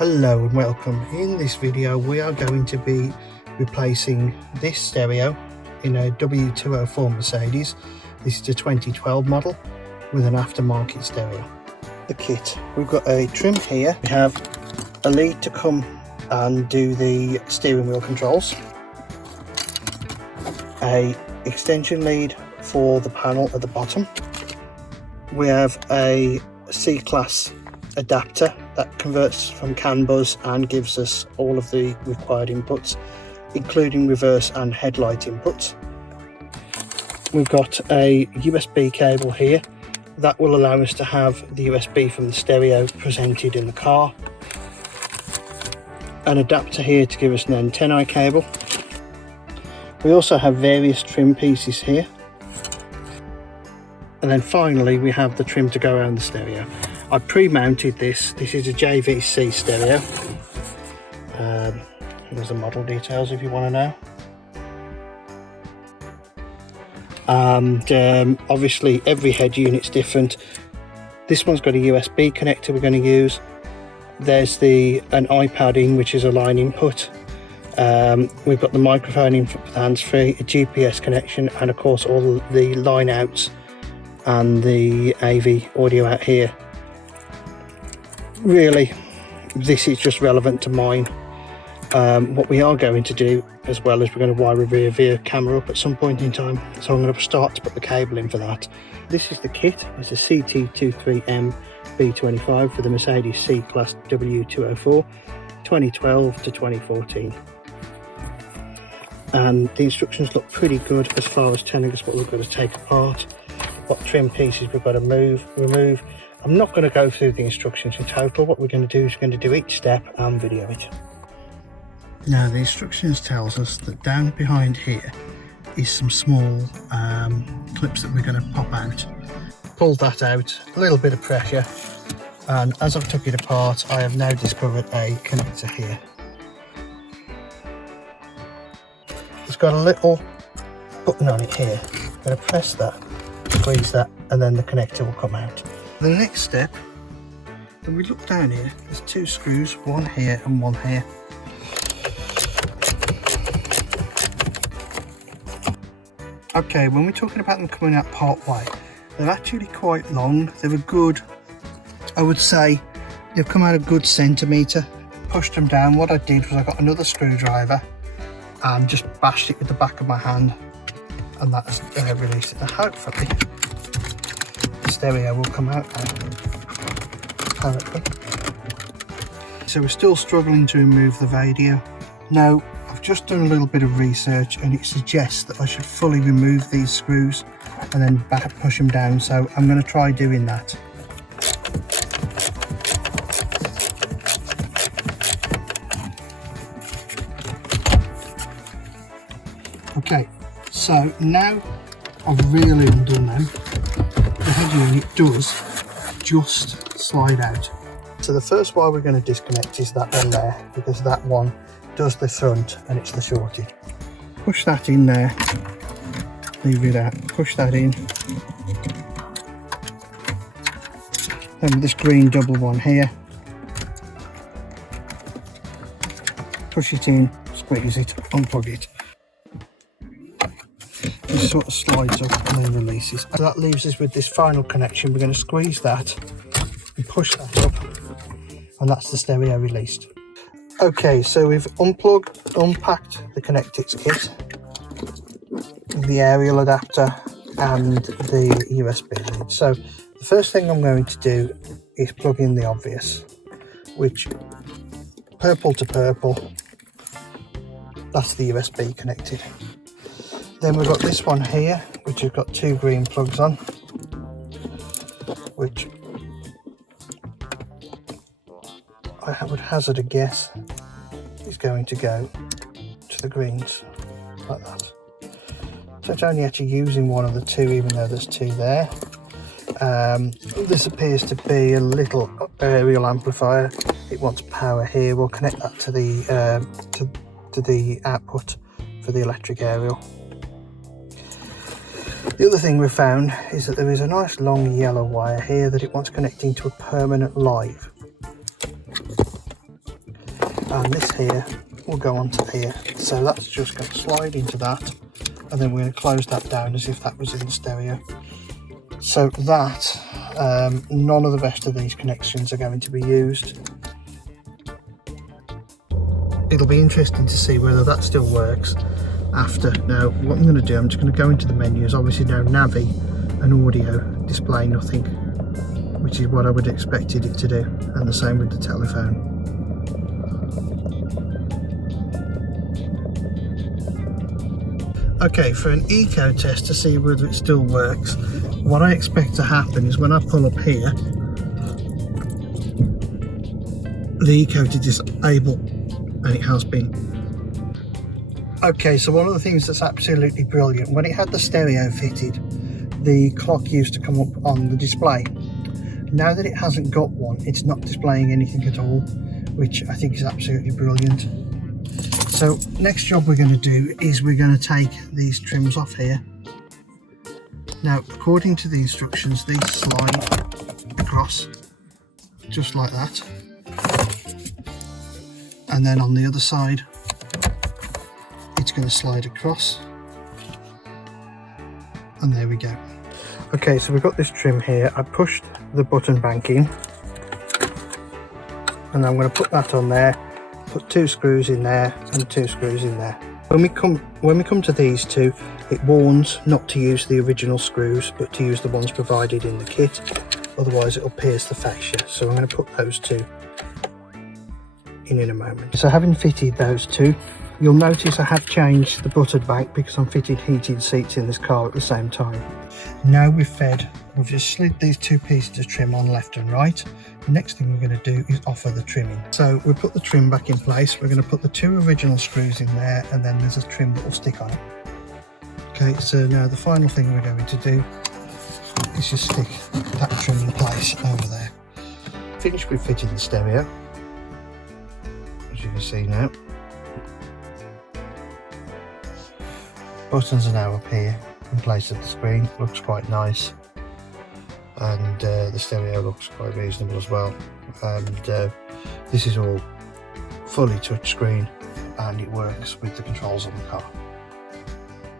Hello and welcome. In this video we are going to be replacing this stereo in a W204 Mercedes. This is a 2012 model with an aftermarket stereo. The kit, we've got a trim here, we have a lead to come and do the steering wheel controls, a extension lead for the panel at the bottom, we have a C-class adapter that converts from CAN bus and gives us all of the required inputs, including reverse and headlight inputs. We've got a USB cable here that will allow us to have the USB from the stereo presented in the car, an adapter here to give us an antennae cable. We also have various trim pieces here, and then finally we have the trim to go around the stereo. I pre-mounted this. This is a JVC stereo. There's the model details if you want to know. And obviously every head unit's different. This one's got a USB connector we're going to use. There's an iPad in, which is a line input. We've got the microphone in for hands-free, a GPS connection, and of course all the line outs and the AV audio out here. Really, this is just relevant to mine. What we are going to do as well is we're going to wire a rear view camera up at some point in time, so I'm going to start to put the cable in for that. This is the kit. It's a CT23M B25 for the Mercedes C-Class W204 2012 to 2014, and the instructions look pretty good as far as telling us what we've got to take apart, what trim pieces we've got to remove. I'm not going to go through the instructions in total. What we're going to do is we're going to do each step and video it. Now the instructions tells us that down behind here is some small clips that we're going to pop out. Pulled that out, a little bit of pressure, and as I've took it apart I have now discovered a connector here. It's got a little button on it here. I'm going to press that, squeeze that, and then the connector will come out. The next step, when we look down here, there's two screws, one here and one here. Okay, when we're talking about them coming out part way, they're actually quite long. They were good, I would say, they've come out a good centimetre. Pushed them down. What I did was I got another screwdriver and just bashed it with the back of my hand, and that's released it. Now hopefully the stereo will come out now. So we're still struggling to remove the radio. Now I've just done a little bit of research and it suggests that I should fully remove these screws and then push them down, so I'm going to try doing that. Okay, so now I've really undone them. The head unit does just slide out. So the first wire we're going to disconnect is that one there, because that one does the front and it's the shorted. Push that in there, leave it out, push that in. Then with this green double one here, push it in, squeeze it, unplug it. It sort of slides up and then releases. So that leaves us with this final connection. We're going to squeeze that and push that up, and that's the stereo released. Okay, so we've unpacked the Connectix kit, the aerial adapter and the USB lead. So the first thing I'm going to do is plug in the obvious, which purple to purple, that's the USB connected. Then we've got this one here, which has got two green plugs on, which I would hazard a guess is going to go to the greens, like that. So it's only actually using one of the two, even though there's two there. This appears to be a little aerial amplifier. It wants power here. We'll connect that to the output for the electric aerial. The other thing we've found is that there is a nice long yellow wire here that it wants connecting to a permanent live. and this here will go onto here. So that's just going to slide into that, and then we're going to close that down as if that was in the stereo. So that none of the rest of these connections are going to be used. It'll be interesting to see whether that still works after. Now what I'm going to do, I'm just going to go into the menus. Obviously now Navi and audio display nothing, which is what I would have expected it to do, and the same with the telephone. Okay, for an eco test to see whether it still works, what I expect to happen is when I pull up here, the eco to disable, and it has been. Okay, so one of the things that's absolutely brilliant, when it had the stereo fitted, the clock used to come up on the display. Now that it hasn't got one, it's not displaying anything at all, which I think is absolutely brilliant. So next job we're going to do is we're going to take these trims off here. Now according to the instructions, these slide across just like that, and then on the other side it's going to slide across, and there we go. Okay, so we've got this trim here. I pushed the button bank in, and I'm going to put that on there, put 2 screws in there and 2 screws in there. When we come to these two, it warns not to use the original screws but to use the ones provided in the kit, otherwise it will pierce the fascia. So I'm going to put those 2 in a moment. So having fitted those 2, you'll notice I have changed the button bank because I'm fitting heated seats in this car at the same time. Now we've just slid these 2 pieces of trim on left and right. The next thing we're going to do is offer the trimming. So we'll put the trim back in place. We're going to put the 2 original screws in there, and then there's a trim that will stick on it. Okay, so now the final thing we're going to do is just stick that trim in place over there. Finished with fitting the stereo, as you can see now. Buttons are now up here in place of the screen. Looks quite nice, and the stereo looks quite reasonable as well, and this is all fully touch screen and it works with the controls on the car.